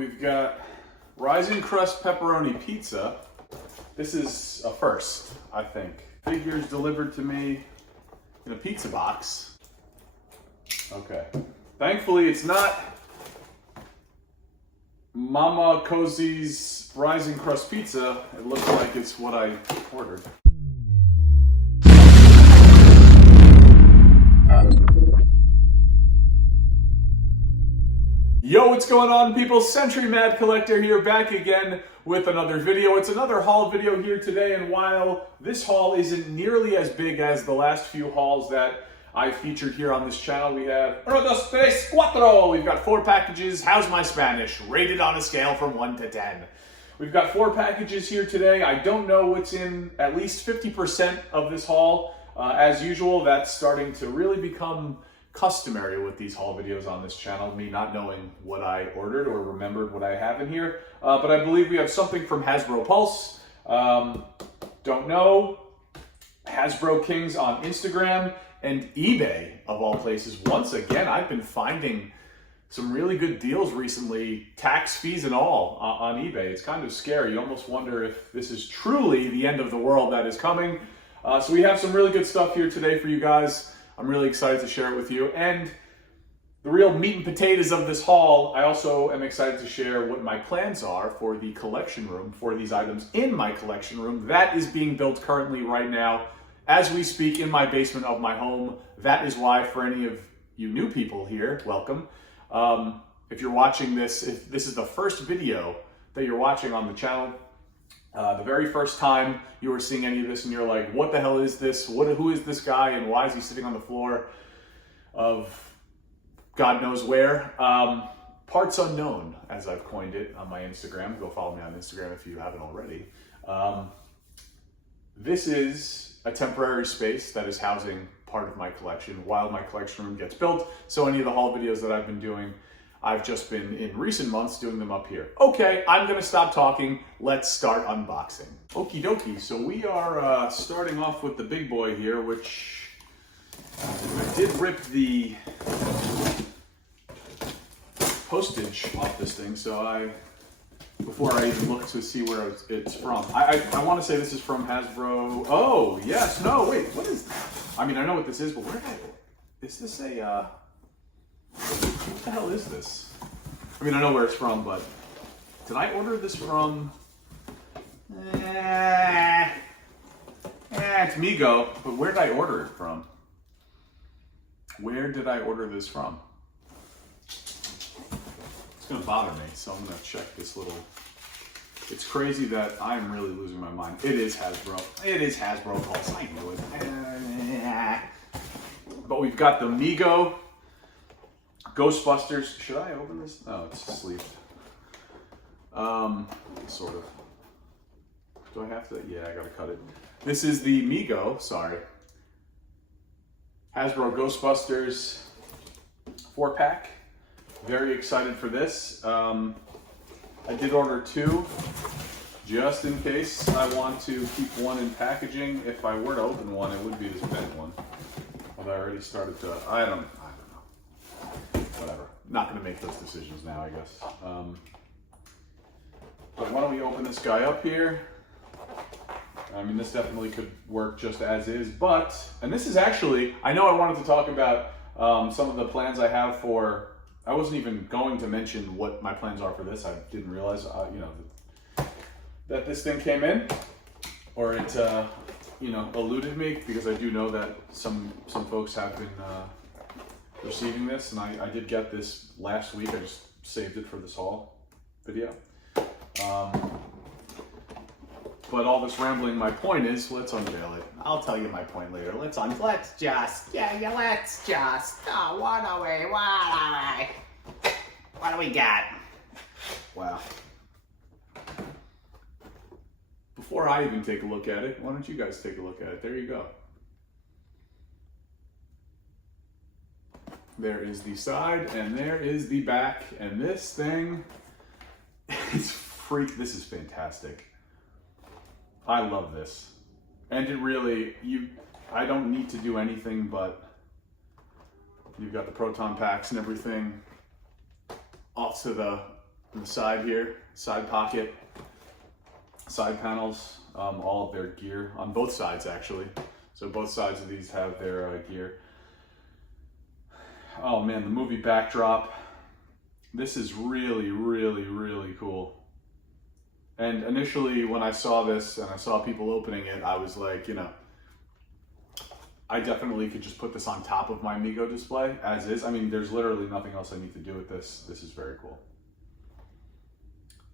we've got Rising Crust Pepperoni Pizza. This is a first, I think. Figures delivered to me in a pizza box. Okay. Thankfully, it's not Mama Cozy's Rising Crust Pizza. It looks like it's what I ordered. Yo, what's going on, people? Century Mad Collector here, back again with another video. It's another haul video here today, and while this haul isn't nearly as big as the last few hauls that I featured here on this channel, we have uno, dos, tres, cuatro. We've got 4 packages. How's my Spanish? Rated on a scale from 1 to 10. We've got 4 packages here today. I don't know what's in at least 50% of this haul. As usual, that's starting to really become customary with these haul videos on this channel, me not knowing what I ordered or remembered what I have in here. But I believe we have something from Hasbro Pulse. Don't know. Hasbro Kings on Instagram and eBay, of all places. Once again, I've been finding some really good deals recently, tax fees and all, on eBay. It's kind of scary. You almost wonder if this is truly the end of the world that is coming. So we have some really good stuff here today for you guys. I'm really excited to share it with you. And the real meat and potatoes of this haul, I also am excited to share what my plans are for the collection room, for these items in my collection room. That is being built currently right now as we speak in my basement of my home. That is why, for any of you new people here, welcome. If you're watching this, if this is the first video that you're watching on the channel, the very first time you were seeing any of this and you're like, what the hell is this? Who is this guy and why is he sitting on the floor of God knows where? Parts unknown, as I've coined it on my Instagram. Go follow me on Instagram if you haven't already. This is a temporary space that is housing part of my collection while my collection room gets built. So any of the haul videos that I've been doing, I've just been, in recent months, doing them up here. Okay, I'm gonna stop talking. Let's start unboxing. Okie dokie, so we are starting off with the big boy here, which I did rip the postage off this thing, so before I even look to see where it's from. I wanna say this is from Hasbro. Oh, yes, no, wait, what is this? I mean, I know what this is, but is this a, what the hell is this? I mean, I know where it's from, but did I order this from? It's Mego, but where did I order it from? Where did I order this from? It's gonna bother me, so I'm gonna check this little. It's crazy that I'm really losing my mind. It is Hasbro. It is Hasbro Pulse. I knew it. But we've got the Mego Ghostbusters. Should I open this? Oh, it's sleeved. Sort of. Do I have to? Yeah, I gotta cut it. This is the Mego, sorry. Hasbro Ghostbusters 4-pack. Very excited for this. I did order 2, just in case I want to keep one in packaging. If I were to open one, it would be this bent one. Although I already started to, I don't know. Whatever. Not going to make those decisions now, I guess. But why don't we open this guy up here? I mean, this definitely could work just as is, but, and this is actually, I know I wanted to talk about some of the plans I have for, I wasn't even going to mention what my plans are for this. I didn't realize, that this thing came in, or it, eluded me, because I do know that some folks have been receiving this, and I did get this last week. I just saved it for this haul video. But all this rambling, my point is, let's unveil it. I'll tell you my point later. Let's just, what do we got? Wow. Before I even take a look at it, why don't you guys take a look at it? There you go. There is the side, and there is the back, and this thing is this is fantastic. I love this. And it really, I don't need to do anything, but you've got the proton packs and everything off to the on the side here, side pocket, side panels, all of their gear on both sides actually. So both sides of these have their gear. Oh man, the movie backdrop. This is really, really, really cool. And initially when I saw this and I saw people opening it, I was like, you know, I definitely could just put this on top of my Mego display as is. I mean, there's literally nothing else I need to do with this. This is very cool.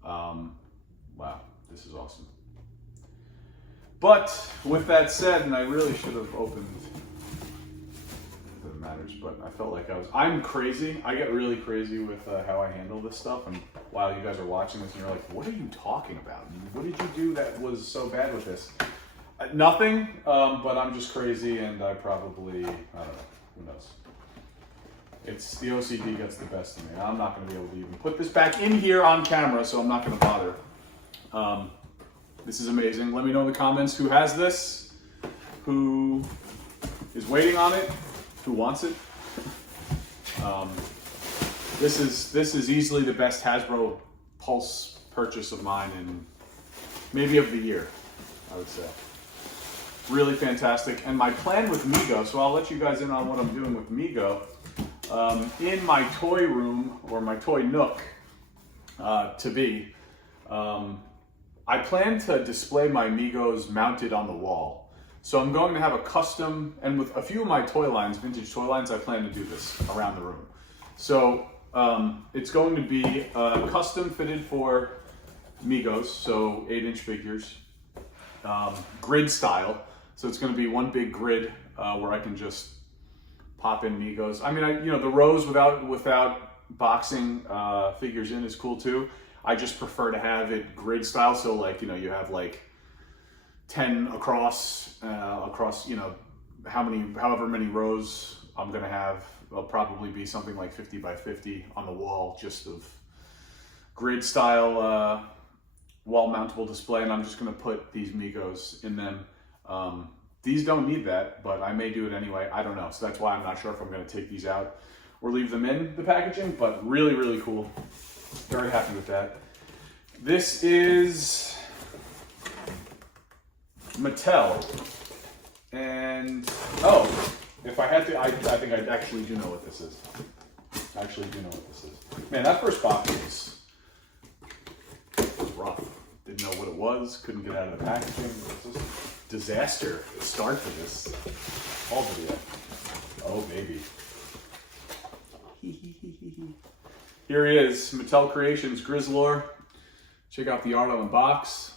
Wow, this is awesome. But with that said, and I really should have opened, it doesn't matter, but I felt like I'm crazy. I get really crazy with how I handle this stuff. And while you guys are watching this and you're like, what are you talking about? What did you do that was so bad with this? Nothing, but I'm just crazy and I probably, I don't know, who knows? It's the OCD gets the best of me. I'm not going to be able to even put this back in here on camera, so I'm not going to bother. This is amazing. Let me know in the comments who has this, who is waiting on it, who wants it. This is easily the best Hasbro Pulse purchase of mine and maybe of the year, I would say. Really fantastic. And my plan with Mego, so I'll let you guys in on what I'm doing with Mego. In my toy room, or my toy nook, I plan to display my Megos mounted on the wall. So I'm going to have a custom, and with a few of my toy lines, vintage toy lines, I plan to do this around the room. So it's going to be custom fitted for Megos, so 8-inch figures, grid style. So it's going to be one big grid where I can just pop in Megos. I mean, you know, the rows without boxing figures in is cool too. I just prefer to have it grid style. So like, you know, you have like 10 across, you know, however many rows I'm going to have. There'll probably be something like 50 by 50 on the wall, just of grid style wall mountable display. And I'm just going to put these Megos in them. These don't need that, but I may do it anyway. I don't know. So that's why I'm not sure if I'm going to take these out or leave them in the packaging, but really, really cool. Very happy with that. This is Mattel. And, oh, if I had to, I think I actually do know what this is. I actually do know what this is. Man, that first box was rough. Didn't know what it was, couldn't get out of the packaging. It was a disaster start to this whole video. Oh, baby. Here he is, Mattel Creations Grizzlor. Check out the art on the box.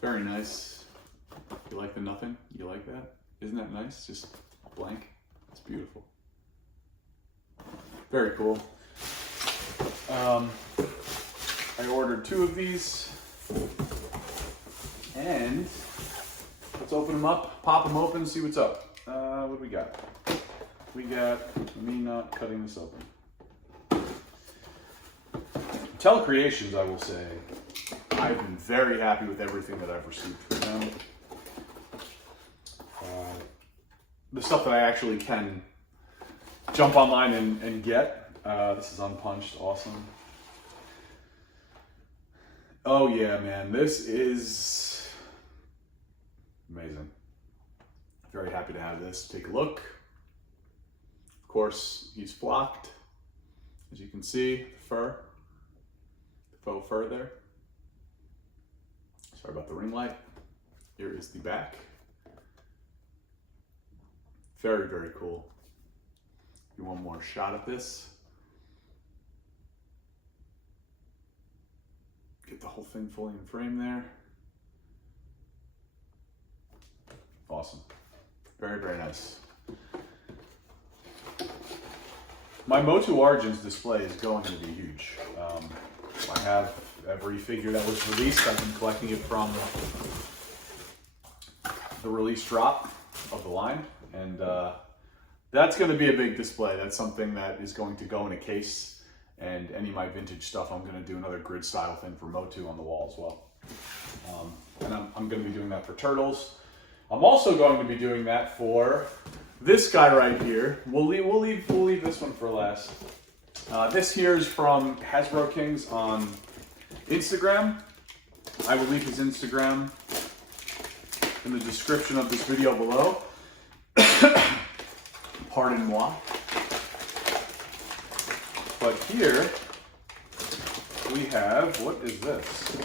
Very nice. You like the nothing? You like that? Isn't that nice? Just blank. It's beautiful. Very cool. I ordered 2 of these. And let's open them up, pop them open, see what's up. What do we got? We got, me not cutting this open. Mattel Creations, I will say, I've been very happy with everything that I've received from them. The stuff that I actually can jump online and get. This is unpunched, awesome. Oh yeah, man, this is amazing. Very happy to have this. Take a look. Of course, he's flocked. As you can see, fur. Faux fur there. Sorry about the ring light. Here is the back. Very, very cool. You want more shot at this? Get the whole thing fully in frame there. Awesome. Very, very nice. My Motu Origins display is going to be huge. I have every figure that was released. I've been collecting it from the release drop of the line. And that's going to be a big display. That's something that is going to go in a case. And any of my vintage stuff, I'm going to do another grid style thing for Motu on the wall as well. And I'm going to be doing that for Turtles. I'm also going to be doing that for this guy right here. We'll leave this one for last. This here is from Hasbro Kings on Instagram. I will leave his Instagram in the description of this video below. Pardon moi. But here we have, what is this?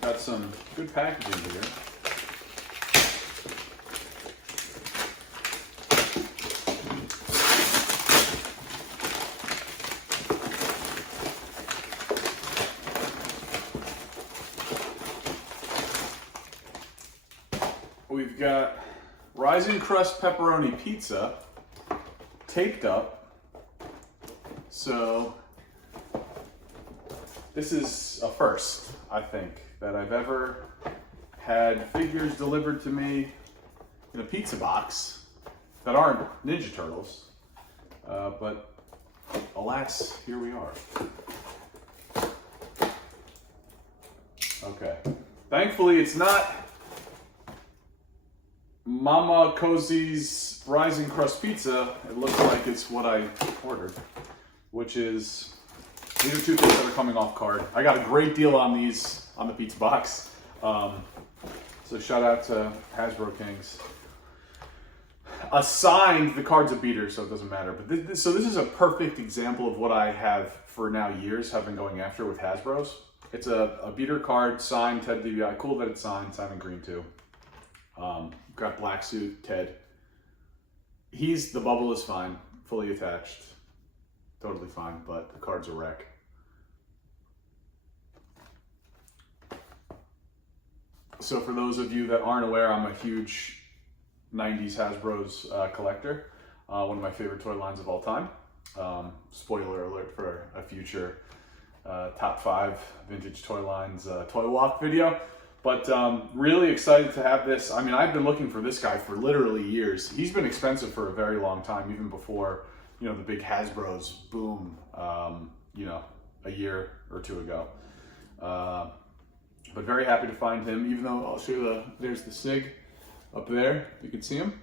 Got some good packaging here. We've got Rising Crust Pepperoni Pizza taped up. So this is a first, I think, that I've ever had figures delivered to me in a pizza box that aren't Ninja Turtles. But alas, here we are. Okay. Thankfully, it's not Mama Cozy's Rising Crust Pizza. It looks like it's what I ordered, which is, these are two things that are coming off card. I got a great deal on these on the pizza box. So shout out to Hasbro Kings. Assigned, the card's a beater, so it doesn't matter. But so this is a perfect example of what I have for now years have been going after with Hasbro's. It's a beater card, signed Ted DBI. Cool that it's signed in green too. Got black suit, Ted. The bubble is fine, fully attached, totally fine, but the card's a wreck. So for those of you that aren't aware, I'm a huge 90s Hasbro's collector. One of my favorite toy lines of all time. Spoiler alert for a future top 5 vintage toy lines toy walk video. But really excited to have this. I mean, I've been looking for this guy for literally years. He's been expensive for a very long time, even before, the big Hasbro's boom, a year or two ago. But very happy to find him, even though I'll show you there's the SIG up there. You can see him.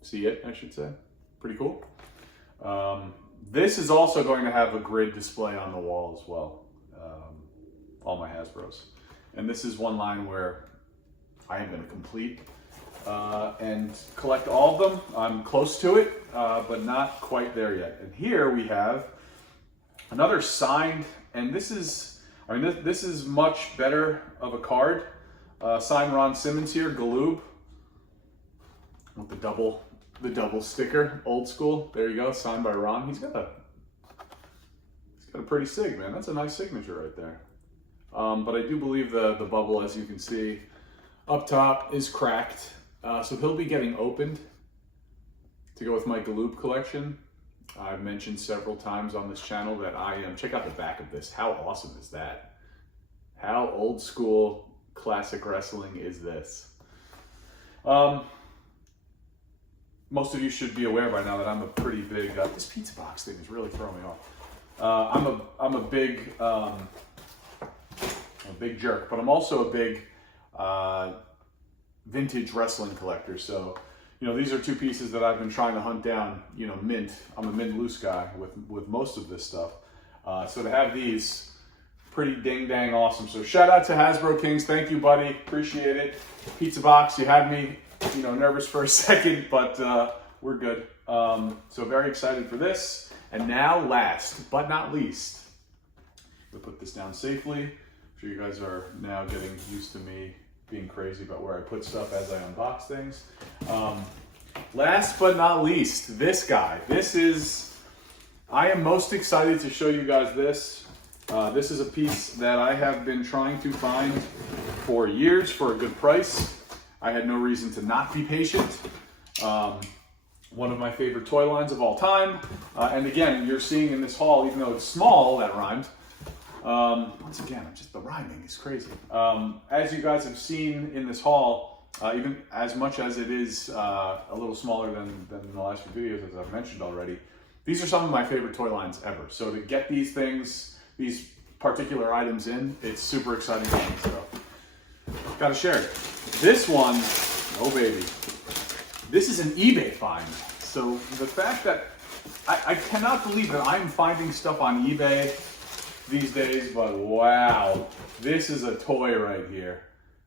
See it, I should say. Pretty cool. This is also going to have a grid display on the wall as well. All my Hasbro's. And this is one line where I am going to complete and collect all of them. I'm close to it, but not quite there yet. And here we have another signed, and this is much better of a card. Signed Ron Simmons here, Galoob, with the double sticker, old school. There you go, signed by Ron. He's got a pretty sig, man. That's a nice signature right there. But I do believe the bubble, as you can see up top, is cracked. So he'll be getting opened to go with my Galoob collection. I've mentioned several times on this channel that check out the back of this. How awesome is that? How old school classic wrestling is this? Most of you should be aware by now that I'm a pretty big, this pizza box thing is really throwing me off. I'm a big jerk, but I'm also a big vintage wrestling collector. So, these are two pieces that I've been trying to hunt down, mint. I'm a mint loose guy with most of this stuff. So to have these, pretty ding dang awesome. So shout out to Hasbro Kings. Thank you, buddy. Appreciate it. Pizza box, you had me, nervous for a second, but we're good. So very excited for this. And now last but not least, we'll put this down safely. I'm sure you guys are now getting used to me being crazy about where I put stuff as I unbox things. Last but not least, this guy. I am most excited to show you guys this. This is a piece that I have been trying to find for years for a good price. I had no reason to not be patient. One of my favorite toy lines of all time. And again, you're seeing in this haul, even though it's small, that rhymed. Once again, the rhyming is crazy. As you guys have seen in this haul, even as much as it is a little smaller than the last few videos, as I've mentioned already, these are some of my favorite toy lines ever. So to get these things, these particular items in, it's super exciting for me, so gotta share it. This one, oh baby, This is an eBay find. So the fact that I cannot believe that I'm finding stuff on eBay these days, but wow, this is a toy right here.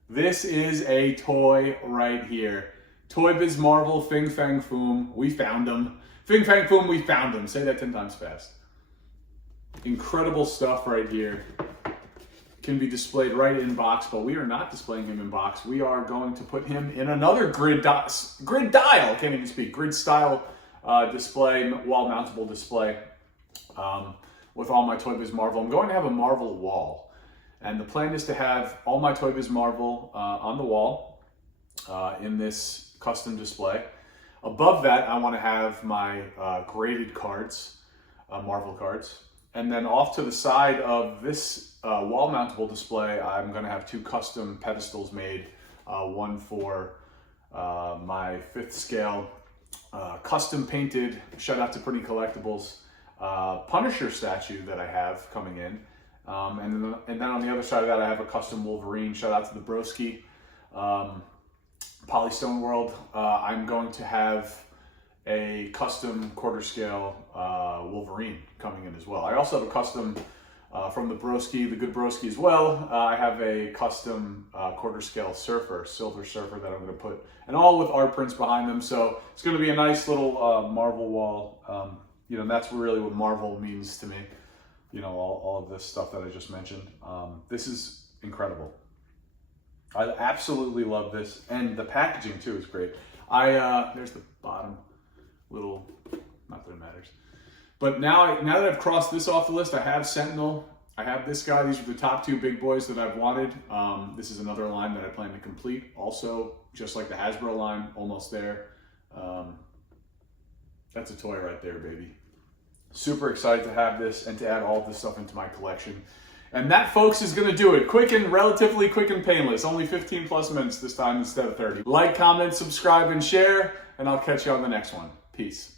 This is a toy right here. Toybiz Marvel Fing Fang Foom, we found them. Fing Fang Foom, we found them. Say that 10 times fast. Incredible stuff right here. Can be displayed right in box, but we are not displaying him in box. We are going to put him in another grid style display, wall mountable display with all my Toybiz Marvel. I'm going to have a Marvel wall, and the plan is to have all my Toybiz Marvel on the wall in this custom display. Above that, I want to have my graded cards, Marvel cards. And then off to the side of this wall mountable display, I'm going to have two custom pedestals made. One for my 5th scale custom painted, shout out to Pretty Collectibles, Punisher statue that I have coming in. And then on the other side of that, I have a custom Wolverine, shout out to the Broski, Polystone World. I'm going to have a custom quarter scale Wolverine coming in as well. I also have a custom from the Broski, the good Broski as well. I have a custom quarter scale Surfer, Silver Surfer, that I'm going to put, and all with art prints behind them. So it's going to be a nice little Marvel wall. You know, that's really what Marvel means to me. You know, all of this stuff that I just mentioned. This is incredible. I absolutely love this, and the packaging too is great. There's the bottom little, not that it matters. But now that I've crossed this off the list, I have Sentinel, I have this guy. These are the top 2 big boys that I've wanted. This is another line that I plan to complete. Also, just like the Hasbro line, almost there. That's a toy right there, baby. Super excited to have this and to add all of this stuff into my collection. And that, folks, is going to do it. Relatively quick and painless. Only 15 plus minutes this time instead of 30. Like, comment, subscribe, and share, and I'll catch you on the next one. Peace.